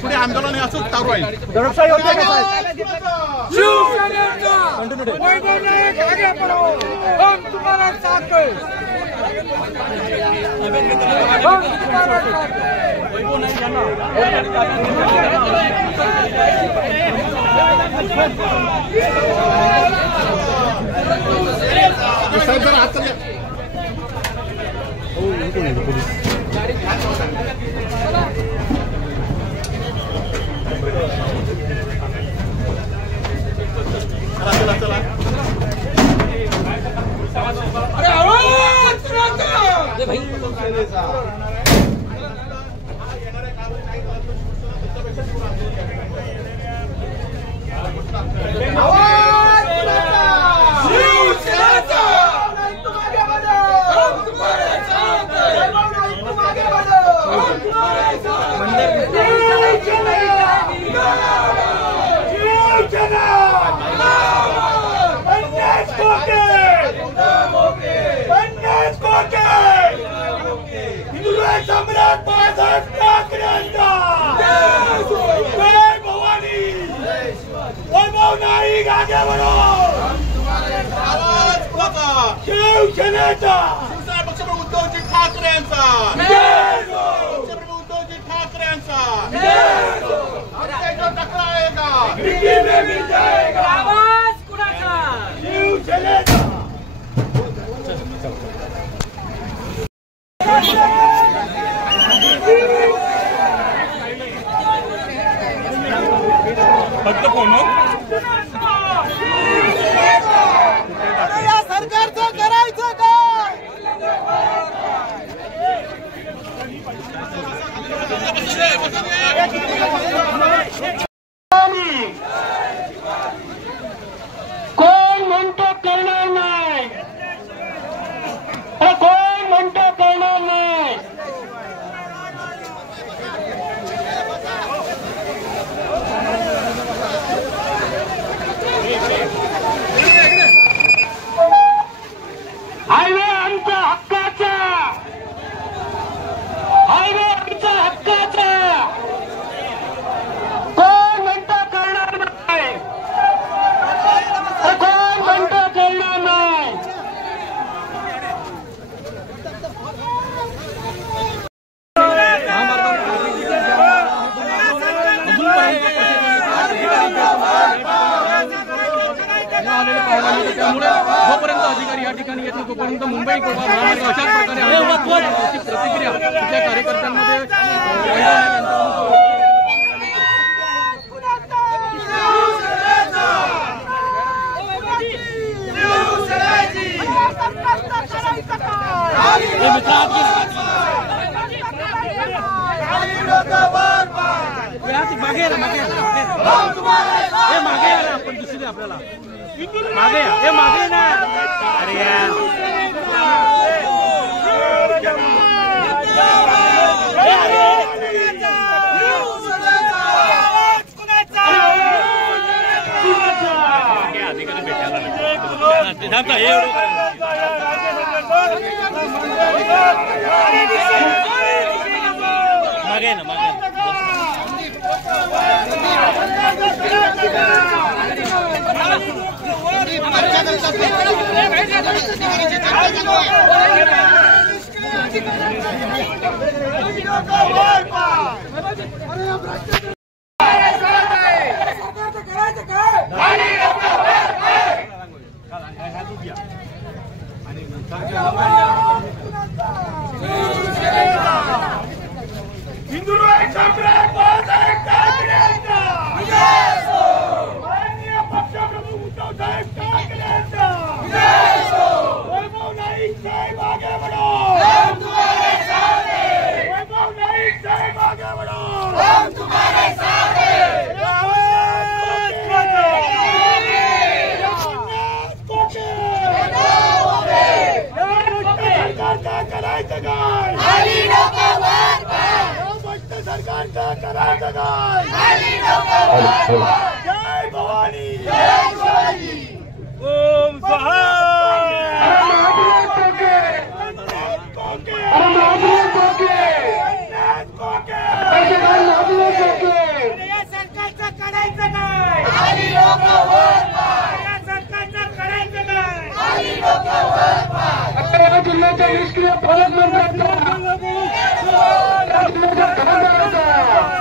पुढे आंदोलन असं चालू आहे. दडपशाही होते का साहेब? वैभव नाईक आगे बढ़ो, हम तुम्हारा साथ हैं. हम तुम्हारा साथ हैं. वैभव नाईक यांना साहेब जरा हात चालले. चला चला अरे आवाज सुनाता दे भाई. आवाज सुनाता शिवसेनेचा तुम आगे बढ़ो, हम तुम्हारे साथ हैं. तुम आगे बढ़ो, हम तुम्हारे साथ हैं. शिवसेना सम्राट बाळासाहेब ठाकरेंचा जय भवानी. वैभव नाईक आगे बढ़ो, आवाज कोणाचा? शिवसेनेचा शिवसेना पक्षप्रमुख उद्धवजी ठाकरेंचा. पक्षप्रमुख उद्धवजी ठाकरेंचा. आमच्या इथं तक्रार आहे का? मिट्टी में मिल जाएगा. आवाज कुणाचा? शिवसेनेचा. फक्त कोण या सरकारचं करायचं काय? कोण म्हणतो करणार नाही? कोण म्हणतो करणार नाही? हायवे आमच्या हक्काचा, हायवे आमच्या हक्काचा. कोण म्हणतो करणार नाही? कोण म्हणतो करणार नाही? त्यामुळे जोपर्यंत अधिकारी या ठिकाणी येत नाही तोपर्यंत मुंबई गोवा महामार्ग अशाच प्रकारे प्रतिक्रिया तिथल्या कार्यकर्त्यांमध्ये मागे या आपण दिसले आपल्याला मागे या. हे मागे ना. अरे यार अधिकारी भेटायला मागे ना मागे. वैभव नाईक साहेब आगे बढ़ो, हम तुम्हारे साथ हैं. वैभव नाईक साहेब आगे बढ़ो, हम तुम्हारे साथ हैं. सरकार का करायचं काय? सरकार का करायचं काय? जय भवानी. ओम स्वाहा. कोके या जिल्ह्याच्या निष्क्रिय पालकमंत्र्यांचा या जिल्ह्याच्या खासदारांचा